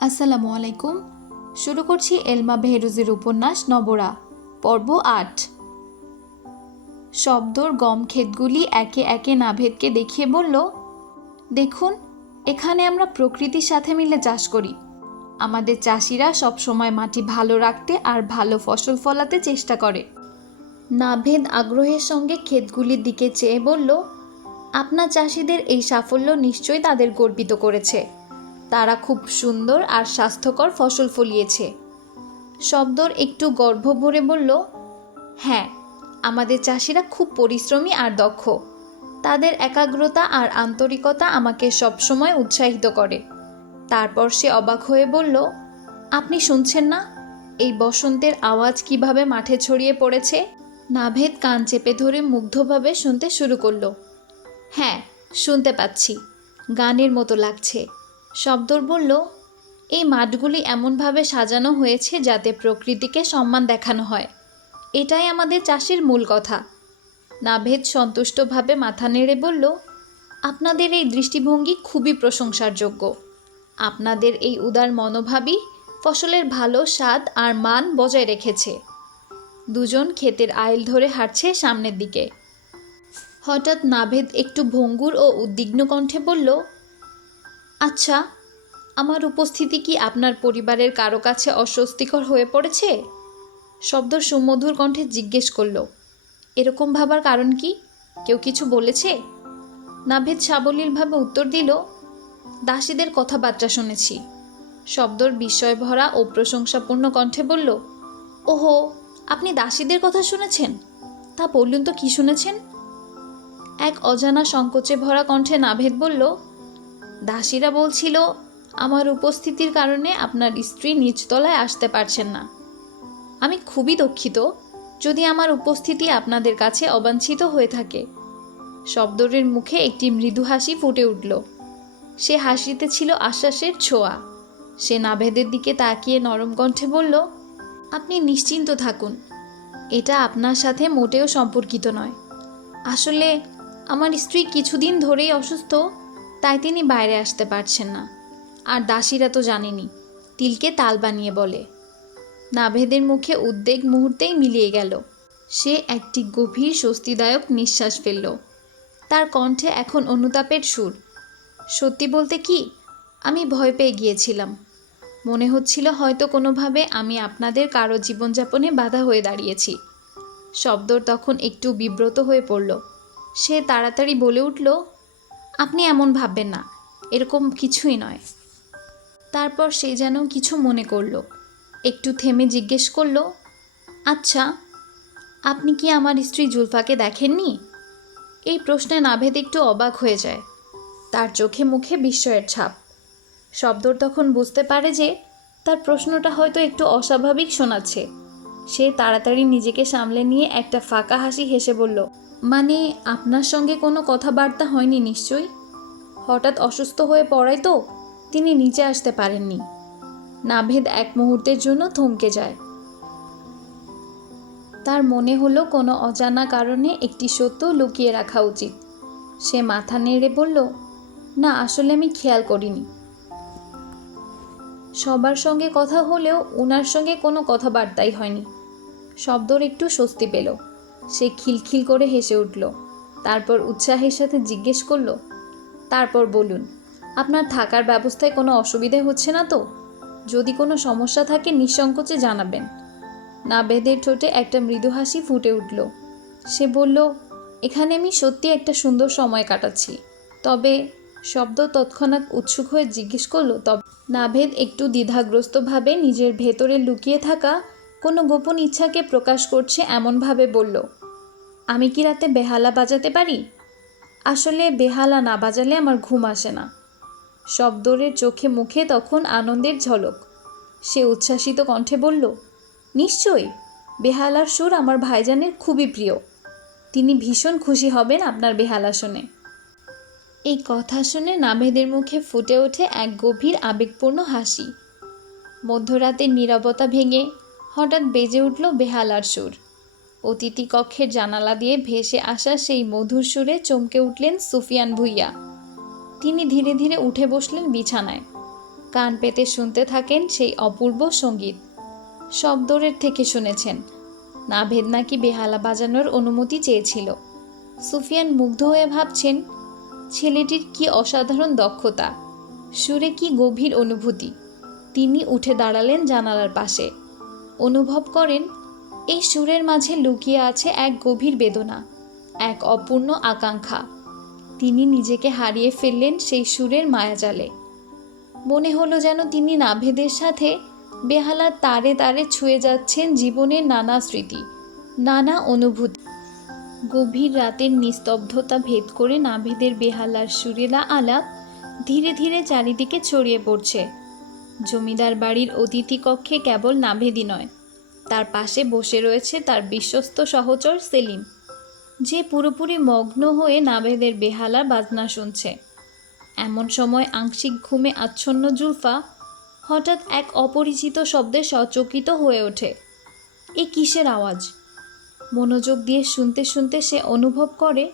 আসসালামু আলাইকুম। শুরু করছি এলমা বেহরুজের উপন্যাস নবরা, পর্ব আট। শব্দর গম ক্ষেতগুলি একে একে নাভেদকে দেখিয়ে বলল, দেখুন, এখানে আমরা প্রকৃতির সাথে মিলে চাষ করি। আমাদের চাষিরা সব সময় মাটি ভালো রাখতে আর ভালো ফসল ফলাতে চেষ্টা করে। নাভেদ আগ্রহের সঙ্গে ক্ষেতগুলির দিকে চেয়ে বলল, আপনার চাষিদের এই সাফল্য নিশ্চয়ই তাদের গর্বিত করেছে। তারা খুব সুন্দর আর স্বাস্থ্যকর ফসল ফলিয়েছে। শব্দর একটু গর্ব ভরে বলল হ্যাঁ আমাদের চাষিরা খুব পরিশ্রমী আর দক্ষ। তাদের একাগ্রতা আর আন্তরিকতা আমাকে সবসময় উৎসাহিত করে। তারপর সে অবাক হয়ে বলল, আপনি শুনছেন না? এই বসন্তের আওয়াজ কীভাবে মাঠে ছড়িয়ে পড়েছে? নাভেদ কান চেপে ধরে মুগ্ধভাবে শুনতে শুরু করল হ্যাঁ শুনতে পাচ্ছি। গানের মতো লাগছে। শব্দর বলল, এই মাঠগুলি এমনভাবে সাজানো হয়েছে যাতে প্রকৃতিকে সম্মান দেখানো হয়। এটাই আমাদের চাষের মূল কথা। নাভেদ সন্তুষ্টভাবে মাথা নেড়ে বলল, আপনাদের এই দৃষ্টিভঙ্গি খুবই প্রশংসার যোগ্য আপনাদের এই উদার মনোভাবই ফসলের ভালো স্বাদ আর মান বজায় রেখেছে। দুজন ক্ষেতের আইল ধরে হাঁটছে সামনের দিকে। হঠাৎ নাভেদ একটু ভঙ্গুর ও উদ্বিগ্ন কণ্ঠে বলল আচ্ছা আমার উপস্থিতি কি আপনার পরিবারের কারও কাছে অস্বস্তিকর হয়ে পড়েছে? শব্দ সুমধুর কণ্ঠে জিজ্ঞেস করল। এরকম ভাবার কারণ কি? কেউ কিছু বলেছে? নাভেদ সাবলীলভাবে উত্তর দিল, দাসীদের কথাবার্তা শুনেছি। শব্দর বিস্ময় ভরা ও প্রশংসাপূর্ণ কণ্ঠে বলল, ওহো, আপনি দাসীদের কথা শুনেছেন? তা বলুন তো কি শুনেছেন? এক অজানা সংকোচে ভরা কণ্ঠে নাভেদ বলল দাসীরা বলছিল, আমার উপস্থিতির কারণে আপনার স্ত্রী নিচতলায় আসতে পারছেন না। আমি খুবই দুঃখিত, যদি আমার উপস্থিতি আপনাদের কাছে অবাঞ্ছিত হয়ে থাকে। শব্দরের মুখে একটি মৃদু হাসি ফুটে উঠল। সে হাসিতে ছিল আশ্বাসের ছোঁয়া। সে নাভেদের দিকে তাকিয়ে নরম কণ্ঠে বলল, আপনি নিশ্চিন্ত থাকুন। এটা আপনার সাথে মোটেও সম্পর্কিত নয়। আসলে, আমার স্ত্রী কিছুদিন ধরেই অসুস্থ। তাই তিনি বাইরে আসতে পারছেন না। আর দাসীরা তো জানেনি, তিলকে তাল বানিয়ে বলে। নাভেদের মুখে উদ্বেগ মুহূর্তেই মিলিয়ে গেল। সে একটি গভীর স্বস্তিদায়ক নিঃশ্বাস ফেলল। তার কণ্ঠে এখন অনুতাপের সুর। সত্যি বলতে কি, আমি ভয় পেয়ে গিয়েছিলাম। মনে হচ্ছিল হয়তো কোনোভাবে আমি আপনাদের কারও জীবনযাপনে বাধা হয়ে দাঁড়িয়েছি। শব্দর তখন একটু বিব্রত হয়ে পড়ল। সে তাড়াতাড়ি বলে উঠল আপনি এমন ভাববেন না, এরকম কিছুই নয়। তারপর সে যেন কিছু মনে করল, একটু থেমে জিজ্ঞেস করল আচ্ছা আপনি কি আমার স্ত্রী জুলফাকে দেখেননি? এই প্রশ্নে নাভেদ একটু অবাক হয়ে যায়। তার চোখে মুখে বিস্ময়ের ছাপ। শব্দর তখন বুঝতে পারে যে তার প্রশ্নটা হয়তো একটু অস্বাভাবিক শোনাচ্ছে। সে তাড়াতাড়ি নিজেকে সামলে নিয়ে একটা ফাঁকা হাসি হেসে বলল মানে আপনার সঙ্গে কোনো কথাবার্তা হয়নি নিশ্চয়ই? হঠাৎ অসুস্থ হয়ে পড়ায় তো, তিনি নিচে আসতে পারেননি। নাভেদ এক মুহূর্তের জন্য থমকে যায়। তার মনে হলো কোনো অজানা কারণে একটি সত্য লুকিয়ে রাখা উচিত। সে মাথা নেড়ে বলল, না, আসলে আমি খেয়াল করিনি। সবার সঙ্গে কথা হলেও ওনার সঙ্গে কোনো কথাবার্তাই হয়নি। শব্দর একটু স্বস্তি পেল। সে খিলখিল করে হেসে উঠল। তারপর উৎসাহের সাথে জিজ্ঞেস করল, তারপর বলুন, আপনার থাকার ব্যবস্থায় কোনো অসুবিধে হচ্ছে না তো? যদি কোনো সমস্যা থাকে নিঃসংকোচে জানাবেন। নাবেদের ঠোঁটে একটা মৃদু হাসি ফুটে উঠল। সে বলল, এখানে আমি সত্যি একটা সুন্দর সময় কাটাচ্ছি। তবে শব্দ তৎক্ষণাৎ উৎসুক হয়ে জিজ্ঞেস করল, তবে নাভেদ একটু দ্বিধাগ্রস্তভাবে নিজের ভেতরে লুকিয়ে থাকা কোনো গোপন ইচ্ছাকে প্রকাশ করছে এমনভাবে বলল, আমি কি রাতে বেহালা বাজাতে পারি? আসলে বেহালা না বাজালে আমার ঘুম আসে না। শব্দরের চোখে মুখে তখন আনন্দের ঝলক। সে উচ্ছ্বাসিত কণ্ঠে বলল, নিশ্চয়ই, বেহালার সুর আমার ভাইজানের খুবই প্রিয়। তিনি ভীষণ খুশি হবেন আপনার বেহালা শুনে। এই কথা শুনে নাভেদের মুখে ফুটে ওঠে এক গভীর আবেগপূর্ণ হাসি। মধ্যরাতের নীরবতা ভেঙে হঠাৎ বেজে উঠল বেহালার সুর। অতিথি কক্ষের জানালা দিয়ে ভেসে আসা সেই মধুর সুরে চমকে উঠলেন সুফিয়ান ভুইয়া। তিনি ধীরে ধীরে উঠে বসলেন বিছানায়। কান পেতে শুনতে থাকেন সেই অপূর্ব সংগীত। সব দূরের থেকে শুনেছেন, নাভেদ নাকি বেহালা বাজানোর অনুমতি চেয়েছিল। সুফিয়ান মুগ্ধ হয়ে ভাবছেন ছেলেটির কি অসাধারণ দক্ষতা, সুরে কি গভীর অনুভূতি। তিনি উঠে দাঁড়ালেন জানালার পাশে। অনুভব করেন, এই সুরের মাঝে লুকিয়ে আছে এক গভীর বেদনা, এক অপূর্ণ আকাঙ্ক্ষা। তিনি নিজেকে হারিয়ে ফেললেন সেই সুরের মায়াজালে। মনে হলো যেন তিনি নাভেদের সাথে বেহালার তারে তারে ছুঁয়ে যাচ্ছেন জীবনের নানা স্মৃতি, নানা অনুভূতি। গভীর রাতের নিস্তব্ধতা ভেদ করে নাভেদের বেহালার সুরেলা আলাপ ধীরে ধীরে চারিদিকে ছড়িয়ে পড়ছে। জমিদার বাড়ির অতিথি কক্ষে কেবল নাভেদি নয়, তার পাশে বসে রয়েছে তার বিশ্বস্ত সহচর সেলিম, যে পুরোপুরি মগ্ন হয়ে নাভেদের বেহালা বাজনা শুনছে। এমন সময় আংশিক ঘুমে আচ্ছন্ন জুলফা হঠাৎ এক অপরিচিত শব্দে সচকিত হয়ে ওঠে। এ কিসের আওয়াজ? মনোযোগ দিয়ে শুনতে শুনতে সে অনুভব করে,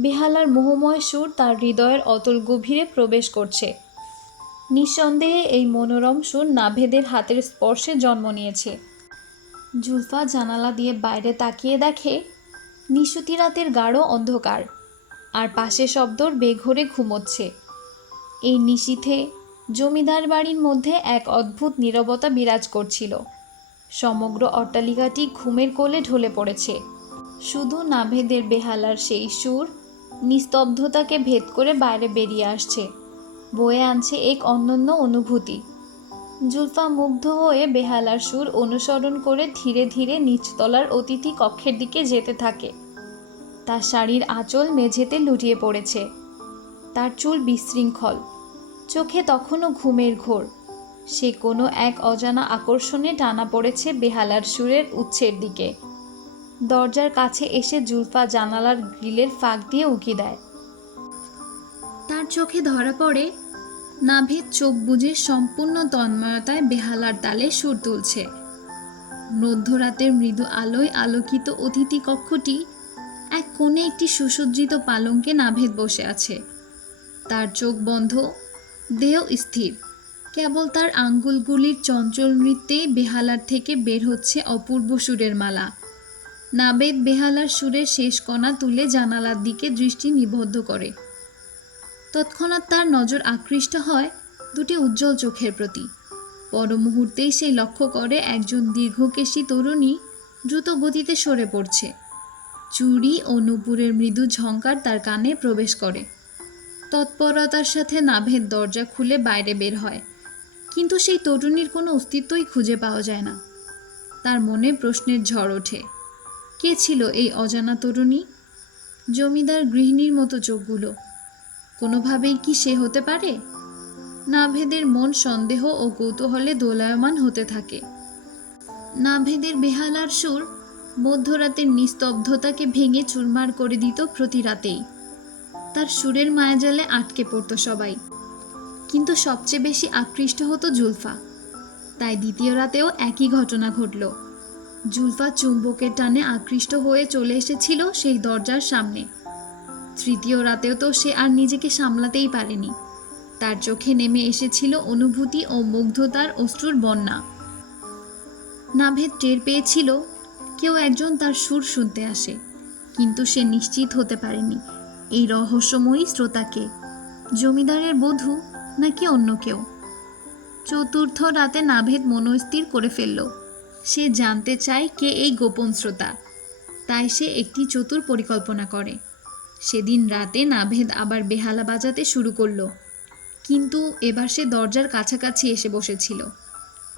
বেহালার মোহময় সুর তার হৃদয়ের অতল গভীরে প্রবেশ করছে। নিঃসন্দেহে এই মনোরম সুর নাভেদের হাতের স্পর্শে জন্ম নিয়েছে। জুলফা জানালা দিয়ে বাইরে তাকিয়ে দেখে, নিশুতি রাতের গাঢ় অন্ধকার, আর পাশে শব্দর বেঘরে ঘুমোচ্ছে। এই নিশীথে জমিদার বাড়ির মধ্যে এক অদ্ভুত নীরবতা বিরাজ করছিল। সমগ্র অট্টালিকাটি ঘুমের কোলে ঢলে পড়েছে। শুধু নাভেদের বেহালার সেই সুর, নিস্তব্ধতাকে ভেদ করে বাইরে বেরিয়ে আসছে। বয়ে আনছে এক অনন্য অনুভূতি। জুলফা মুগ্ধ হয়ে বেহালার সুর অনুসরণ করে ধীরে ধীরে নিচতলার অতিথি কক্ষের দিকে যেতে থাকে। তার শাড়ির আঁচল মেঝেতে লুটিয়ে পড়েছে। তার চুল বিশৃঙ্খল। চোখে তখনও ঘুমের ঘোর। সে কোনো এক অজানা আকর্ষণে টানা পড়েছে বেহালার সুরের উচ্ছের দিকে। দরজার কাছে এসে জুলফা জানালার গ্রিলের ফাঁক দিয়ে উঁকি দেয়। তার চোখে ধরা পড়ে নাভেদ চোখ বুজে সম্পূর্ণ তন্ময়তায় বেহালার তালে সুর তুলছে। মধ্যরাতের মৃদু আলোয় আলোকিত অতিথি কক্ষটি এক কোণে একটি সুসজ্জিত পালঙ্কে নাভেদ বসে আছে। তার চোখ বন্ধ, দেহ স্থির। কেবল তার আঙ্গুলগুলির চঞ্চল নৃত্যে বেহালার থেকে বের হচ্ছে অপূর্ব সুরের মালা। নাবেদ বেহালার সুরের শেষ কণা তুলে জানালার দিকে দৃষ্টি নিবদ্ধ করে। তৎক্ষণাৎ তার নজর আকৃষ্ট হয় দুটি উজ্জ্বল চোখের প্রতি। পর মুহূর্তেই সে লক্ষ্য করে একজন দীর্ঘকেশী তরুণী দ্রুত গতিতে সরে পড়ছে। চুড়ি ও নুপুরের মৃদু ঝঙ্কার তার কানে প্রবেশ করে। তৎপরতার সাথে নাভের দরজা খুলে বাইরে বের হয়। কিন্তু সেই তরুণীর কোনো অস্তিত্বই খুঁজে পাওয়া যায় না। তার মনে প্রশ্নের ঝড় ওঠে, কে ছিল এই অজানা তরুণী? জমিদার গৃহিণীর মতো চোখগুলো, কোনোভাবেই কি সে হতে পারে? নাভেদের মন সন্দেহ ও কৌতূহলে দোলায়মান হতে থাকে। নাভেদের বেহালার সুর মধ্যরাতের নিস্তব্ধতাকে ভেঙে চুরমার করে দিত প্রতি রাতেই। তার সুরের মায়াজালে আটকে পড়তো সবাই। কিন্তু সবচেয়ে বেশি আকৃষ্ট হতো জুলফা। তাই দ্বিতীয় রাতেও একই ঘটনা ঘটল। জুলফা চুম্বকের টানে আকৃষ্ট হয়ে চলে এসেছিল সেই দরজার সামনে। তৃতীয় রাতেও তো সে আর নিজেকে সামলাতেই পারেনি। তার চোখে নেমে এসেছিল অনুভূতি ও মুগ্ধতার অশ্রুর বন্যা। নাভেদ টের পেয়েছিল, কেউ একজন তার সুর শুনতে আসে, কিন্তু সে নিশ্চিত হতে পারেনি। এই রহস্যময়ী শ্রোতাকে। জমিদারের বধূ নাকি অন্য কেউ। চতুর্থ রাতে নাভেদ মনস্থির করে ফেলল। সে জানতে চায় কে এই গোপন শ্রোতা। তাই সে একটি চতুর পরিকল্পনা করে। সেদিন রাতে নাভেদ আবার বেহালা বাজাতে শুরু করল। কিন্তু এবার সে দরজার কাছাকাছি এসে বসেছিল।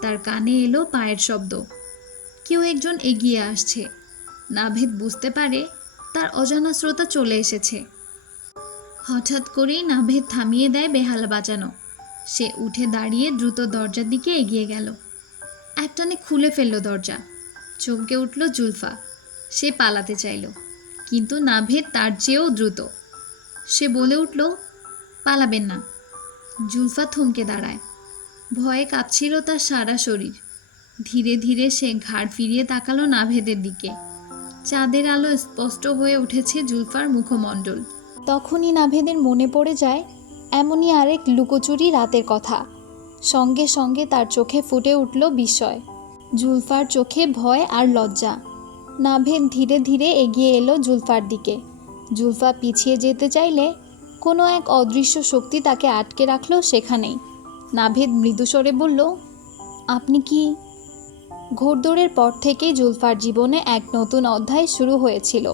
তার কানে এলো পায়ের শব্দ। কেউ একজন এগিয়ে আসছে। নাভেদ বুঝতে পারে তার অজানা শ্রোতা চলে এসেছে। হঠাৎ করেই নাভেদ থামিয়ে দেয় বেহাল বাজানো। সে উঠে দাঁড়িয়ে দ্রুত দরজার দিকে এগিয়ে গেল। একটানে খুলে ফেলল দরজা। চমকে উঠল জুলফা। সে পালাতে চাইল, কিন্তু নাভেদ তার চেয়েও দ্রুত। সে বলে উঠল, পালাবেন না। জুলফা থমকে দাঁড়ায়। ভয়ে কাঁপছিল তার সারা শরীর। ধীরে ধীরে সে ঘাড় ফিরিয়ে তাকালো নাভেদের দিকে। চাঁদের আলো স্পষ্ট হয়ে উঠেছে জুলফার মুখমণ্ডল। তখনই নাভেদের মনে পড়ে যায় এমনই আরেক লুকোচুরি রাতের কথা। সঙ্গে সঙ্গে তার চোখে ফুটে উঠল বিস্ময়। জুলফার চোখে ভয় আর লজ্জা। নাভেদ ধীরে ধীরে এগিয়ে এলো জুলফার দিকে। জুলফা পিছিয়ে যেতে চাইলে কোনো এক অদৃশ্য শক্তি তাকে আটকে রাখল সেখানেই। নাভেদ মৃদুস্বরে বলল, আপনি কি? ঘোড়দৌড়ের পর থেকেই জুলফার জীবনে এক নতুন অধ্যায় শুরু হয়েছিল।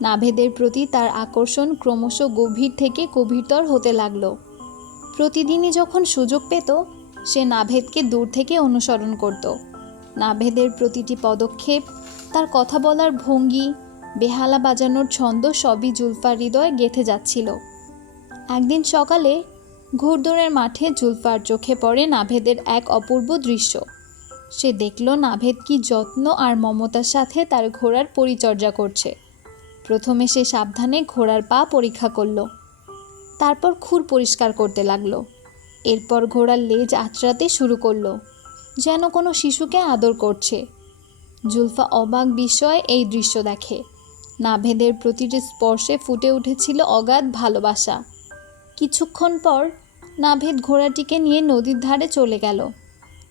নাভেদের প্রতি তার আকর্ষণ ক্রমশ গভীর থেকে গভীরতর হতে লাগল। প্রতিদিনই যখন সুযোগ পেত, সে নাভেদকে দূর থেকে অনুসরণ করত। নাভেদের প্রতিটি পদক্ষেপ, তার কথা বলার ভঙ্গি, বেহালা বাজানোর ছন্দ সবই জুলফার হৃদয়ে গেঁথে যাচ্ছিল। একদিন সকালে ঘোড়দৌড়ের মাঠে জুলফার চোখে পড়ে নাভেদের এক অপূর্ব দৃশ্য। সে দেখল নাভেদ কি যত্ন আর মমতার সাথে তার ঘোড়ার পরিচর্যা করছে। প্রথমে সে সাবধানে ঘোড়ার পা পরীক্ষা করল। তারপর খুর পরিষ্কার করতে লাগল। এরপর ঘোড়ার লেজ আঁচড়াতে শুরু করল, যেন কোনো শিশুকে আদর করছে। জুলফা অবাক বিস্ময়ে এই দৃশ্য দেখে। নাভেদের প্রতিটি স্পর্শে ফুটে উঠেছিল অগাধ ভালোবাসা। কিছুক্ষণ পর নাভেদ ঘোড়াটিকে নিয়ে নদীর ধারে চলে গেল।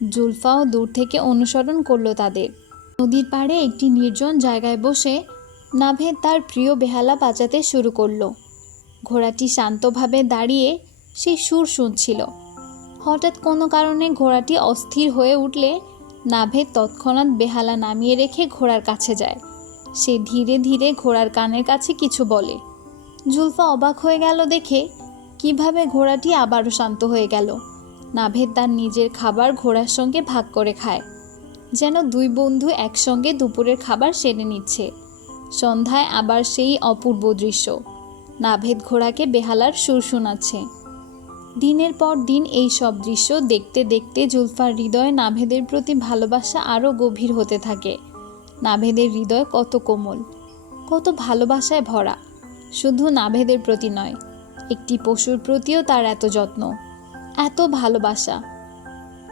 জুলফাও দূর থেকে অনুসরণ করল তাদের। নদীর পাড়ে একটি নির্জন জায়গায় বসে নাভেদ তার প্রিয় বেহালা বাজাতে শুরু করল। ঘোড়াটি শান্তভাবে দাঁড়িয়ে সে সুর শুনছিল। হঠাৎ কোনো কারণে ঘোড়াটি অস্থির হয়ে উঠলে নাভেদ তৎক্ষণাৎ বেহালা নামিয়ে রেখে ঘোড়ার কাছে যায়। সে ধীরে ধীরে ঘোড়ার কানের কাছে কিছু বলে। জুলফা অবাক হয়ে গেল দেখে কীভাবে ঘোড়াটি আবারও শান্ত হয়ে গেল। নাভেদ তার নিজের খাবার ঘোড়ার সঙ্গে ভাগ করে খায়। যেন দুই বন্ধু একসঙ্গে দুপুরের খাবার সেরে নিচ্ছে। সন্ধ্যায় আবার সেই অপূর্ব দৃশ্য। নাভেদ ঘোড়াকে বেহালার সুর শোনাচ্ছে। দিনের পর দিন এই সব দৃশ্য দেখতে দেখতে জুলফার হৃদয়ে নাভেদের প্রতি ভালোবাসা আরও গভীর হতে থাকে। নাভেদের হৃদয় কত কোমল, কত ভালোবাসায় ভরা। শুধু নাভেদের প্রতি নয়, একটি পশুর প্রতিও তার এত যত্ন, এত ভালোবাসা।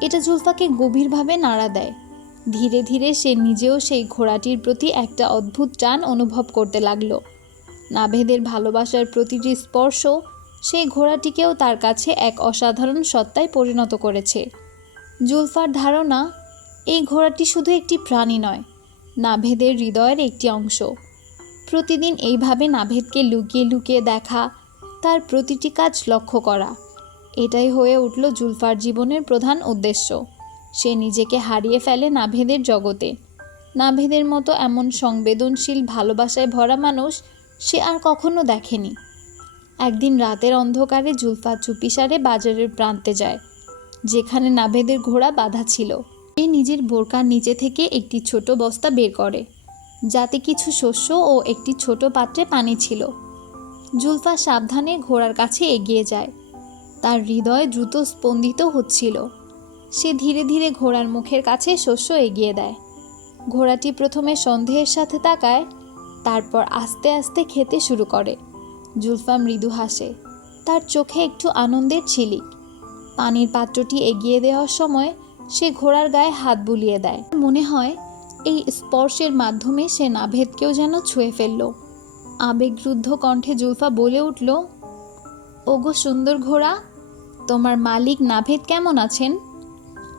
এটা জুলফাকে গভীরভাবে নাড়া দেয়। ধীরে ধীরে সে নিজেও সেই ঘোড়াটির প্রতি একটা অদ্ভুত টান অনুভব করতে লাগল। নাভেদের ভালোবাসার প্রতিটি স্পর্শ সেই ঘোড়াটিকেও তার কাছে এক অসাধারণ সত্তায় পরিণত করেছে। জুলফার ধারণা, এই ঘোড়াটি শুধু একটি প্রাণী নয়, নাভেদের হৃদয়ের একটি অংশ। প্রতিদিন এইভাবে নাভেদকে লুকিয়ে লুকিয়ে দেখা, তার প্রতিটি কাজ লক্ষ্য করা, এটাই হয়ে উঠল জুলফার জীবনের প্রধান উদ্দেশ্য। সে নিজেকে হারিয়ে ফেলে নাভেদের জগতে। নাভেদের মতো এমন সংবেদনশীল, ভালোবাসায় ভরা মানুষ সে আর কখনো দেখেনি। একদিন রাতের অন্ধকারে জুলফা চুপিসারে বাজারের প্রান্তে যায়, যেখানে নাভেদের ঘোড়া বাঁধা ছিল। সে নিজের বোরকার নিচে থেকে একটি ছোট বস্তা বের করে, যাতে কিছু শস্য ও একটি ছোট পাত্রে পানি ছিল। জুলফা সাবধানে ঘোড়ার কাছে এগিয়ে যায়, তার হৃদয় দ্রুত স্পন্দিত হচ্ছিল। সে ধীরে ধীরে ঘোড়ার মুখের কাছে শস্য এগিয়ে দেয়। ঘোড়াটি প্রথমে সন্দেহের সাথে তাকায়, তারপর আস্তে আস্তে খেতে শুরু করে। জুলফা মৃদু হাসে। তার চোখে একটু আনন্দের ছিলিক পানির পাত্রটি এগিয়ে দেওয়ার সময় সে ঘোড়ার গায়ে হাত বুলিয়ে দেয়। মনে হয়, এই স্পর্শের মাধ্যমে সে নাভেদকেও যেন ছুঁয়ে ফেলল। আবেগরুদ্ধ কণ্ঠে জুলফা বলে উঠল, ওগো সুন্দর ঘোড়া, তোমার মালিক নাভেদ কেমন আছেন?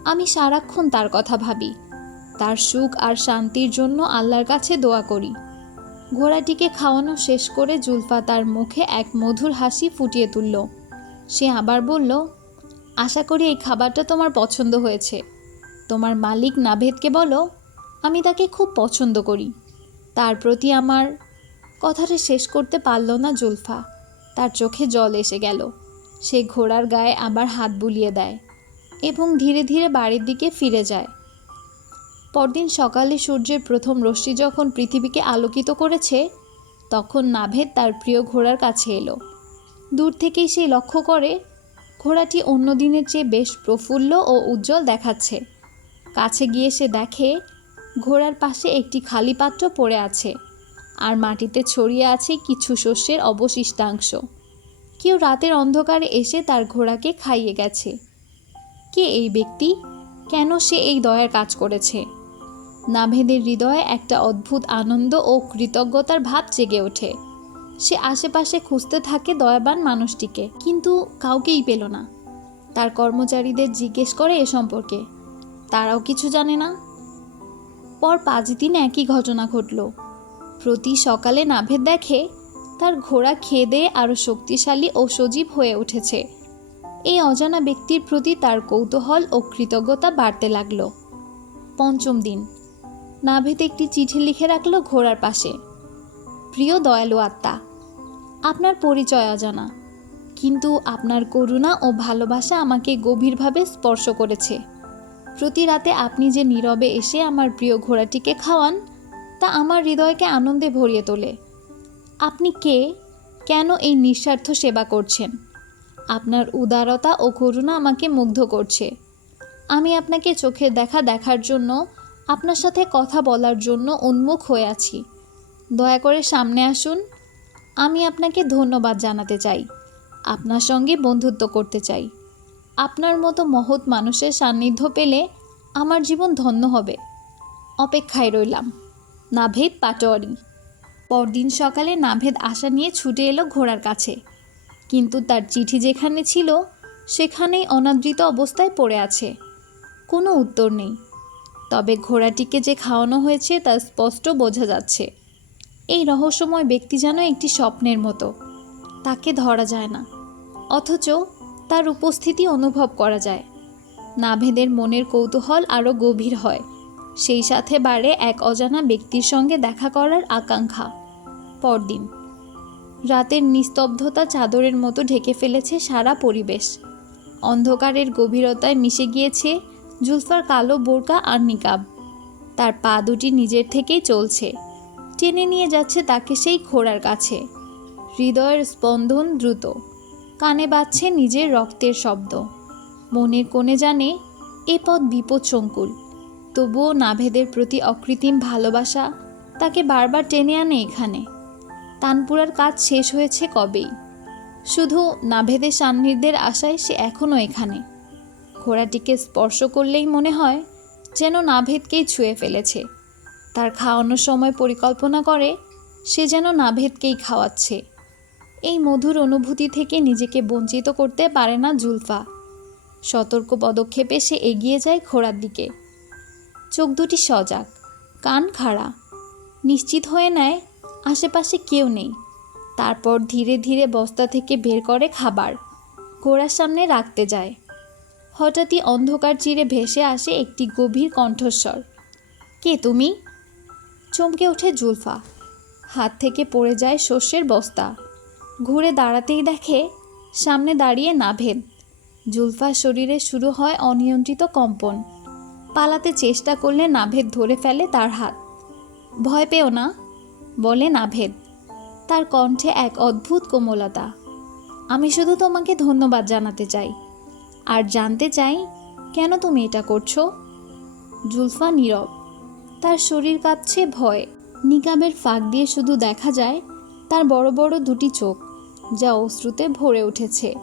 আমি সারাক্ষণ তার কথা ভাবি। তার সুখ আর শান্তির জন্য আল্লাহর কাছে দোয়া করি। ঘোড়াটিকে খাওয়ানো শেষ করে জুলফা তার মুখে এক মধুর হাসি ফুটিয়ে তুলল। সে আবার বলল, আশা করি এই খাবারটা তোমার পছন্দ হয়েছে। তোমার মালিক নাভেদকে বলো, আমি তাকে খুব পছন্দ করি। তার প্রতি আমার কথাটা শেষ করতে পারল না জুলফা। তার চোখে জল এসে গেল। সে ঘোড়ার গায়ে আবার হাত বুলিয়ে দেয়। এবং ধীরে ধীরে বাড়ির দিকে ফিরে যায়। পরদিন সকালে সূর্যের প্রথম রশ্মি যখন পৃথিবীকে আলোকিত করেছে, তখন নাভেদ তার প্রিয় ঘোড়ার কাছে এলো। দূর থেকেই সে লক্ষ্য করে, ঘোড়াটি অন্য দিনের চেয়ে বেশ প্রফুল্ল ও উজ্জ্বল দেখাচ্ছে। কাছে গিয়ে সে দেখে, ঘোড়ার পাশে একটি খালি পাত্র পড়ে আছে, আর মাটিতে ছড়িয়ে আছে কিছু শস্যের অবশিষ্টাংশ। কেউ রাতের অন্ধকারে এসে তার ঘোড়াকে খাইয়ে গেছে। কে এই ব্যক্তি? কেন সে এই দয়ার কাজ করেছে? নাভেদের হৃদয়ে একটা অদ্ভুত আনন্দ ও কৃতজ্ঞতার ভাব জেগে ওঠে। সে আশেপাশে খুঁজতে থাকে দয়াবান মানুষটিকে, কিন্তু কাউকেই পেল না। তার কর্মচারীদের জিজ্ঞেস করে এ সম্পর্কে। তারাও কিছু জানে না। পর পাঁচ দিন একই ঘটনা ঘটল। প্রতি সকালে নাভেদ দেখে তার ঘোড়া খেয়ে দিয়ে আরও শক্তিশালী ও সজীব হয়ে উঠেছে। এই অজানা ব্যক্তির প্রতি তার কৌতূহল ও কৃতজ্ঞতা বাড়তে লাগল। পঞ্চম দিন। নাভেদ একটি চিঠি লিখে রাখল ঘোড়ার পাশে। প্রিয় দয়ালু আত্মা, আপনার পরিচয় অজানা। কিন্তু আপনার করুণা ও ভালোবাসা আমাকে গভীরভাবে স্পর্শ করেছে। প্রতি রাতে আপনি যে নীরবে এসে আমার প্রিয় ঘোড়াটিকে খাওয়ান, তা আমার হৃদয়কে আনন্দে ভরিয়ে তোলে। আপনি কে? কেন এই নিঃস্বার্থ সেবা করছেন? আপনার উদারতা ও করুণা আমাকে মুগ্ধ করছে। আমি আপনাকে চোখের দেখা দেখার জন্য, আপনার সাথে কথা বলার জন্য উন্মুখ হয়ে আছি। দয়া করে সামনে আসুন। আমি আপনাকে ধন্যবাদ জানাতে চাই। আপনার সঙ্গে বন্ধুত্ব করতে চাই। আপনার মতো মহৎ মানুষের সান্নিধ্য পেলে আমার জীবন ধন্য হবে। অপেক্ষায় রইলাম। নাভেদ পাটোয়ারি। পরদিন সকালে নাভেদ আশা নিয়ে ছুটে এলো ঘোড়ার কাছে। কিন্তু তার চিঠি যেখানে ছিল, সেখানেই অনাদৃত অবস্থায় পড়ে আছে। কোনো উত্তর নেই। তবে ঘোড়াটিকে যে খাওয়ানো হয়েছে, তা স্পষ্ট বোঝা যাচ্ছে। এই রহস্যময় ব্যক্তি যেন একটি স্বপ্নের মতো। তাকে ধরা যায় না। অথচ তার উপস্থিতি অনুভব করা যায়। নাভেদের মনের কৌতূহল আরও গভীর হয়। সেই সাথে বাড়ে এক অজানা ব্যক্তির সঙ্গে দেখা করার আকাঙ্ক্ষা। পরদিন রাতের নিস্তব্ধতা চাদরের মতো ঢেকে ফেলেছে সারা পরিবেশ। অন্ধকারের গভীরতায় মিশে গিয়েছে জুলফার কালো বোরকা আর নিকাব। তার পা দুটি নিজের থেকেই চলছে। টেনে নিয়ে যাচ্ছে তাকে সেই ঘোড়ার কাছে। হৃদয়ের স্পন্দন দ্রুত। কানে বাজছে নিজের রক্তের শব্দ। মনের কোণে জানে, এ পথ বিপদসংকুল। তবুও নাভেদের প্রতি অকৃত্রিম ভালোবাসা তাকে বারবার টেনে আনে এখানে। তানপুরার কাজ শেষ হয়েছে কবেই? শুধু নাভেদের সান্নিধ্যের আশায় সে এখনও এখানে। ঘোড়াটিকে স্পর্শ করলেই মনে হয় যেন নাভেদকেই ছুঁয়ে ফেলেছে। তার খাওয়ানোর সময় পরিকল্পনা করে সে যেন নাভেদকেই খাওয়াচ্ছে। এই মধুর অনুভূতি থেকে নিজেকে বঞ্চিত করতে পারে না জুলফা। সতর্ক পদক্ষেপে সে এগিয়ে যায় ঘোড়ার দিকে। চোখ দুটি সজাগ, কান খাড়া। নিশ্চিত হয়ে নেয় আশেপাশে কেউ নেই। তারপর ধীরে ধীরে বস্তা থেকে বের করে খাবার ঘোড়ার সামনে রাখতে যায়। হঠাৎই অন্ধকার চিরে ভেসে আসে একটি গভীর কণ্ঠস্বর। কে তুমি? চমকে ওঠে জুলফা। হাত থেকে পড়ে যায় শস্যের বস্তা। ঘুরে দাঁড়াতেই দেখে সামনে দাঁড়িয়ে নাভেদ। জুলফার শরীরে শুরু হয় অনিয়ন্ত্রিত কম্পন। পালাতে চেষ্টা করলে নাভেদ ধরে ফেলে তার হাত। ভয় পেও না বলে নাভেদ। তার কণ্ঠে এক অদ্ভুত কোমলতা। আমি শুধু তোমাকে ধন্যবাদ জানাতে চাই। আর জানতে চাই, কেন তুমি এটা করছ? জুলফা নীরব। তার শরীর কাঁপছে ভয়। নিকাবের ফাঁক দিয়ে শুধু দেখা যায় তার বড় বড় দুটি চোখ, যা অশ্রুতে ভরে উঠেছে।